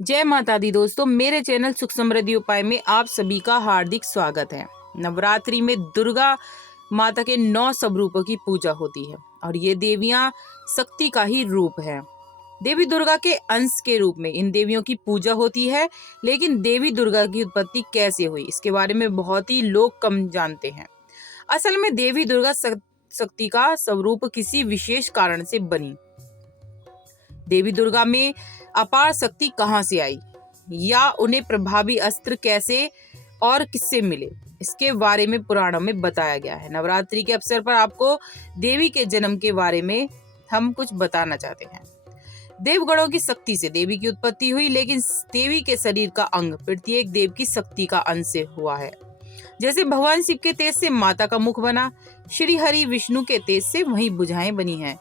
जय माता दी दोस्तों, मेरे चैनल सुख समृद्धि उपाय में आप सभी का हार्दिक स्वागत है। नवरात्रि में दुर्गा माता के 9 स्वरूपों की पूजा होती है और ये देवियां शक्ति का ही रूप है। देवी दुर्गा के अंश के रूप में इन देवियों की पूजा होती है, लेकिन देवी दुर्गा की उत्पत्ति कैसे हुई इसके बारे में बहुत ही लोग कम जानते हैं। असल में देवी दुर्गा शक्ति का स्वरूप किसी विशेष कारण से बनी। देवी दुर्गा में अपार शक्ति कहाँ से आई या उन्हें प्रभावी अस्त्र कैसे और किससे मिले, इसके बारे में पुराणों में बताया गया है। नवरात्रि के अवसर पर आपको देवी के जन्म के बारे में हम कुछ बताना चाहते हैं। देवगणों की शक्ति से देवी की उत्पत्ति हुई, लेकिन देवी के शरीर का अंग प्रत्येक देव की शक्ति का अंश से हुआ है। जैसे भगवान शिव के तेज से माता का मुख बना, श्री हरि विष्णु के तेज से वही भुजाएं बनी हैं।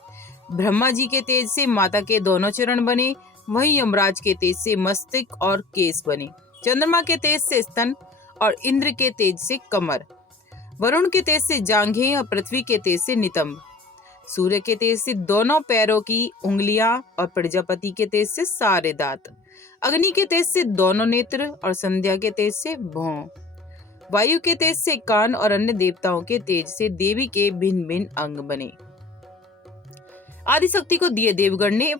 ब्रह्मा जी के तेज से माता के दोनों चरण बने, वहीं यमराज के तेज से मस्तक और केस बने। चंद्रमा के तेज से स्तन और इंद्र के तेज से कमर, वरुण के तेज से जांघें और पृथ्वी के तेज से नितंब, सूर्य के तेज से दोनों पैरों की उंगलियां और प्रजापति के तेज से सारे दांत, अग्नि के तेज से दोनों नेत्र और संध्या के तेज से भौं, वायु के तेज से कान और अन्य देवताओं के तेज से देवी के भिन्न भिन्न अंग बने। आदिशक्ति को दिए देवगण ने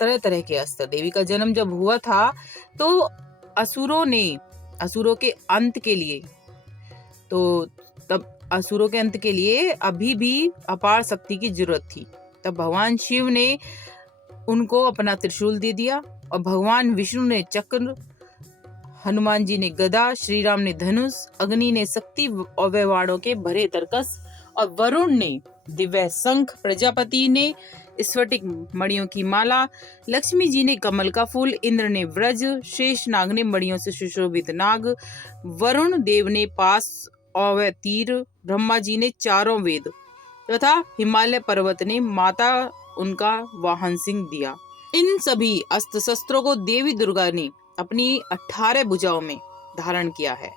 तरह तरह के अस्त्र। देवी का जन्म जब हुआ था तो असुरों के अंत के लिए अभी भी अपार शक्ति की जरूरत थी। तब भगवान शिव ने उनको अपना त्रिशूल दे दिया और भगवान विष्णु ने चक्र, हनुमान जी ने गदा, श्री राम ने धनुष, अग्नि ने शक्ति और वाणों के भरे तरकस और वरुण ने दिव्य शंख, प्रजापति ने स्फटिक मणियों की माला, लक्ष्मी जी ने कमल का फूल, इंद्र ने व्रज, शेष नाग ने मणियों से सुशोभित नाग, वरुण देव ने पास और तीर, ब्रह्मा जी ने चारों वेद तथा हिमालय पर्वत ने माता उनका वाहन सिंह दिया। इन सभी अस्त्र शस्त्रों को देवी दुर्गा ने अपनी 18 भुजाओं में धारण किया है।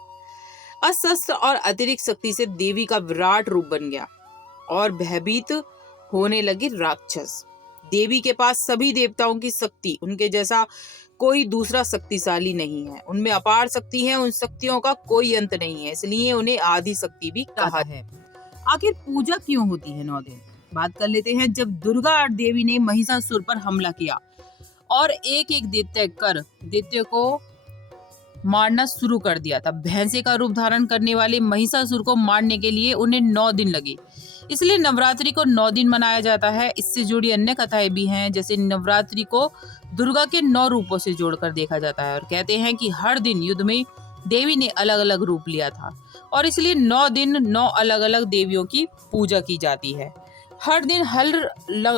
अस्त्र और अतिरिक्त शक्ति से देवी का विराट रूप बन गया और भयभीत होने लगे राक्षस। देवी के पास सभी देवताओं की शक्ति, उनके जैसा कोई दूसरा शक्तिशाली नहीं है। उनमें अपार शक्ति है, उन शक्तियों का कोई अंत नहीं है, इसलिए उन्हें आदि शक्ति भी कहा है। आखिर पूजा क्यों होती है 9 दिन? बात कर लेते हैं। जब दुर्गा देवी ने महिषासुर पर हमला किया और एक एक दैत्य को मारना शुरू कर दिया, तब भैंसे का रूप धारण करने वाले महिषासुर को मारने के लिए उन्हें 9 दिन लगे। इसलिए नवरात्रि को 9 दिन मनाया जाता है। इससे जुड़ी अन्य कथाएं भी हैं, जैसे नवरात्रि को दुर्गा के 9 रूपों से जोड़कर देखा जाता है और कहते हैं कि हर दिन युद्ध में देवी ने अलग अलग रूप लिया था और इसलिए 9 दिन 9 अलग अलग देवियों की पूजा की जाती है। हर दिन हर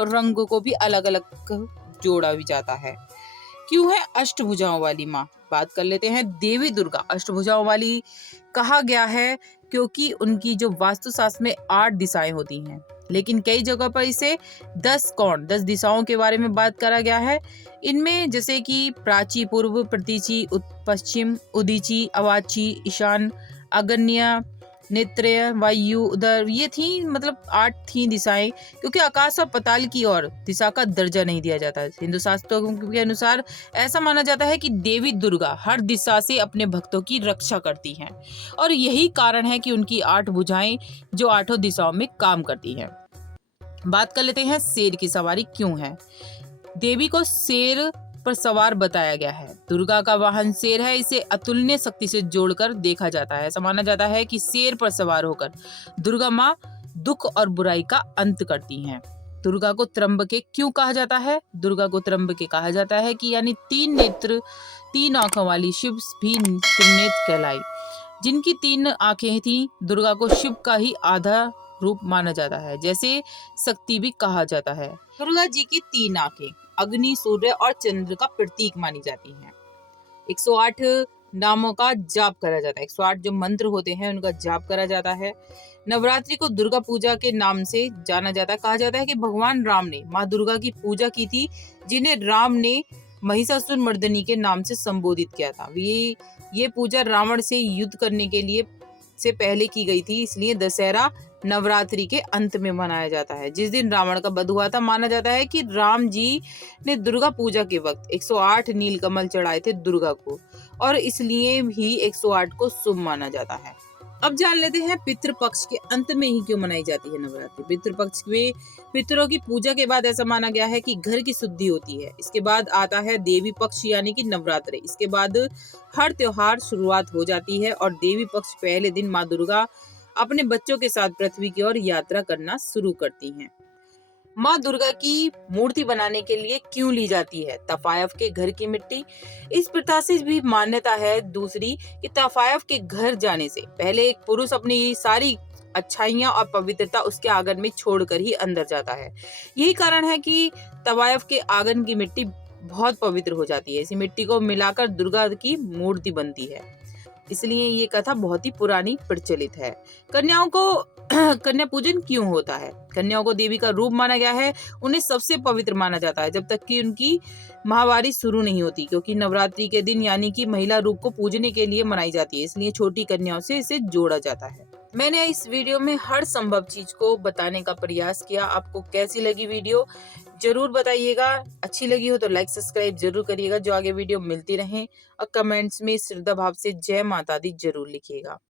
रंग को भी अलग अलग जोड़ा भी जाता है। क्यों है अष्टभुजाओं वाली माँ? बात कर लेते हैं। देवी दुर्गा अष्टभुजाओं वाली कहा गया है क्योंकि उनकी जो वास्तुशास्त्र में 8 दिशाएं होती हैं, लेकिन कई जगह पर इसे 10 दिशाओं के बारे में बात करा गया है। इनमें जैसे कि प्राची, पूर्व, प्रतीची, पश्चिम, उदीची, अवाची, ईशान, आग्नेय, नेत्रेय, वायु, उदर, ये थी, मतलब 8 थी दिशाएं, क्योंकि आकाश और पताल की ओर दिशा का दर्जा नहीं दिया जाता। हिंदू शास्त्रों के अनुसार ऐसा माना जाता है कि देवी दुर्गा हर दिशा से अपने भक्तों की रक्षा करती हैं और यही कारण है कि उनकी 8 भुजाएं जो 8 दिशाओं में काम करती हैं। बात कर लेते हैं शेर की सवारी क्यों है। देवी को शेर पर सवार बताया गया है। दुर्गा का वाहन शेर है। इसे अतुलनीय शक्ति से जोड़कर देखा जाता है। ऐसा माना जाता है कि शेर पर सवार होकर दुर्गा माँ दुख और बुराई का अंत करती हैं। दुर्गा को त्रंबके क्यों कहा जाता है? दुर्गा को त्रंबके कहा जाता है कि यानी 3 नेत्र 3 आंखों वाली शिव भी त्रिनेत्र कहलाई। जिनकी 3 आंखें थी, दुर्गा को शिव का ही आधा रूप माना जाता है, जैसे शक्ति भी कहा जाता है। दुर्गा जी की 3 आंखें अग्नि, सूर्य और चंद्र का प्रतीक मानी जाती हैं। 108 नामों का जाप करा जाता है। 108 जो मंत्र होते हैं उनका जाप करा जाता है। नवरात्रि को दुर्गा पूजा के नाम से जाना जाता है। कहा जाता है कि भगवान राम ने माँ दुर्गा की पूजा की थी, जिन्हें राम ने महिषासुर मर्दनी के नाम से संबोधित किया था। ये पूजा रावण से युद्ध करने के लिए से पहले की गई थी, इसलिए दशहरा नवरात्रि के अंत में मनाया जाता है। जिस दिन रावण का वध हुआ था, माना जाता है कि राम जी ने दुर्गा पूजा के वक्त 108 नीलकमल चढ़ाए थे दुर्गा को, और इसलिए भी 108 को शुभ माना जाता है। अब जान लेते हैं पितृपक्ष के अंत में ही क्यों मनाई जाती है नवरात्रि। पितृपक्ष में पितरों की पूजा के बाद ऐसा माना गया है कि घर की शुद्धि होती है। इसके बाद आता है देवी पक्ष यानी कि नवरात्रि। इसके बाद हर त्योहार शुरुआत हो जाती है और देवी पक्ष पहले दिन माँ दुर्गा अपने बच्चों के साथ पृथ्वी की ओर यात्रा करना शुरू करती हैं। माँ दुर्गा की मूर्ति बनाने के लिए क्यों ली जाती है तफायफ के घर की मिट्टी। इस प्रथा से भी मान्यता है दूसरी कि तफायफ के घर जाने से पहले एक पुरुष अपनी सारी अच्छाइयाँ और पवित्रता उसके आंगन में छोड़कर ही अंदर जाता है। यही कारण है कि तवायफ के आंगन की मिट्टी बहुत पवित्र हो जाती है। इसी मिट्टी को मिलाकर दुर्गा की मूर्ति बनती है, इसलिए ये कथा बहुत ही पुरानी प्रचलित है। कन्याओं को कन्या पूजन क्यों होता है। कन्याओं को देवी का रूप माना गया है। उन्हें सबसे पवित्र माना जाता है जब तक कि उनकी माहवारी शुरू नहीं होती, क्योंकि नवरात्रि के दिन यानी कि महिला रूप को पूजने के लिए मनाई जाती है, इसलिए छोटी कन्याओं से इसे जोड़ा जाता है। मैंने इस वीडियो में हर संभव चीज को बताने का प्रयास किया। आपको कैसी लगी वीडियो जरूर बताइएगा। अच्छी लगी हो तो लाइक सब्सक्राइब जरूर करिएगा, जो आगे वीडियो मिलती रहे, और कमेंट्स में श्रद्धा भाव से जय माता दी जरूर लिखिएगा।